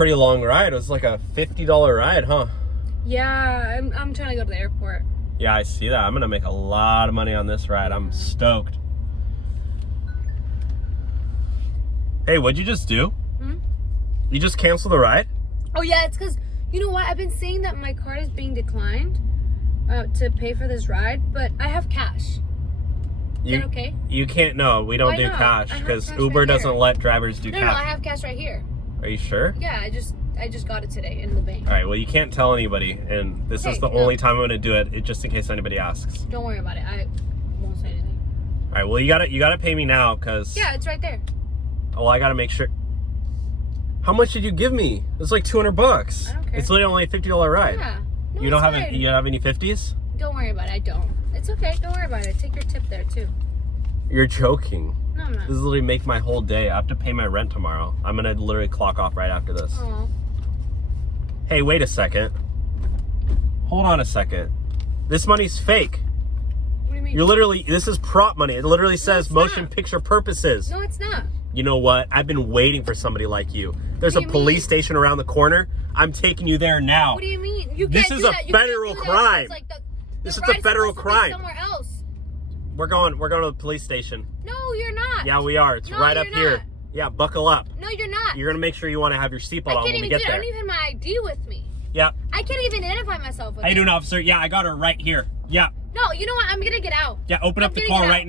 Pretty long ride. It was like a $50 ride, huh? Yeah, I'm trying to go to the airport. Yeah, I see that. I'm gonna make a lot of money on this ride. I'm stoked. Hey, what'd you just do? You just canceled the ride? Oh yeah, it's because, you know what? I've been saying that my card is being declined to pay for this ride, but I have cash. Is that okay? You can't, no, we don't Why do not? cash I have because cash Uber right here. doesn't let drivers do No, cash. I have cash right here. Are you sure? Yeah, I just got it today in the bank. All right, well, you can't tell anybody, and this is the only time I'm going to do it, just in case anybody asks. Don't worry about it. I won't say anything. All right, well, you gotta pay me now, because... Yeah, it's right there. Oh, I gotta make sure... How much did you give me? It's like $200. I don't care. It's literally only a $50 ride. Yeah. No, You don't have fine. any, you don't have any 50s? Don't worry about it. I don't. It's okay. Don't worry about it. Take your tip there, too. You're joking. No, I'm not. This is literally make my whole day. I have to pay my rent tomorrow. I'm gonna literally clock off right after this. Oh. Hey, wait a second. Hold on a second. This money's fake. What do you mean? You're literally, this is prop money. It literally says it's motion not. picture purposes. No, it's not. You know what? I've been waiting for somebody like you. There's What a do you police mean? station around the corner. I'm taking you there now. What do you mean? You This can't is do a that. You can't federal do that. crime. It's like This the is a ride's federal supposed to be crime. somewhere else. We're going to the police station. No, you're not. Yeah, we are. It's No, right up you're here. not. Yeah, buckle up. No, you're not. You're gonna make sure you want to have your seatbelt I on can't when we even get do it. I there. don't even have my ID with me. Yeah. I can't even identify myself with How you it. doing, officer? Yeah, I got her right here. Yeah. No, you know what? I'm gonna get out. Yeah, open up I'm the gonna car get right out. now.